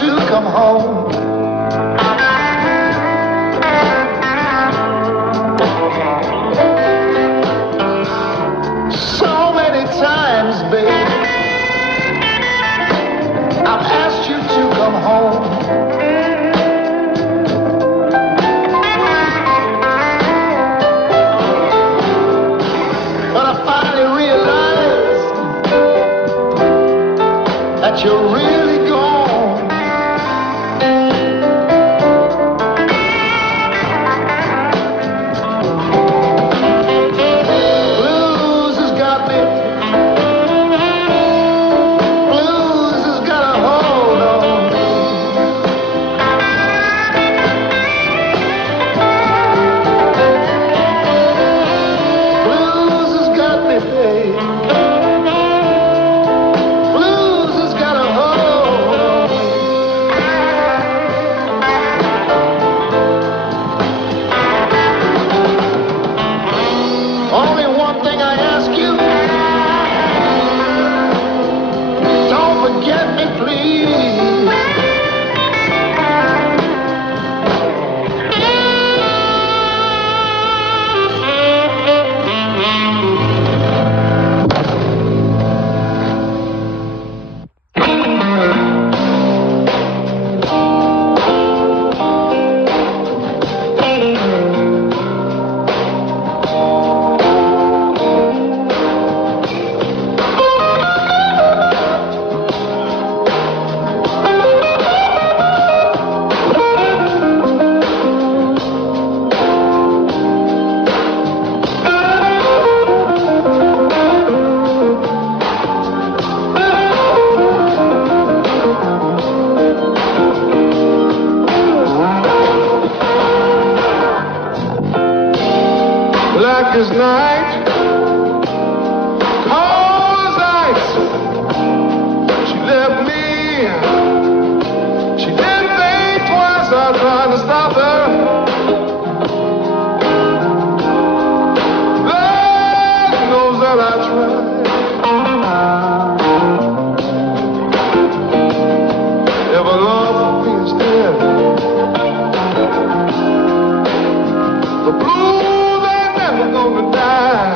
to come home. So many times, baby, I've asked you to come home. But I finally realized that you're really gone. Blues has got me. Blues has got a hold on me. Blues has got me, babe. Blues has got a hold on me. Only one thing I ask you, don't forget me, please. Black as night, cold as ice. She left me. She didn't think twice. I tried to stop her. Lord knows that I tried. If her love for me is dead, the blues ain't never gonna die.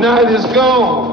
Night is gone.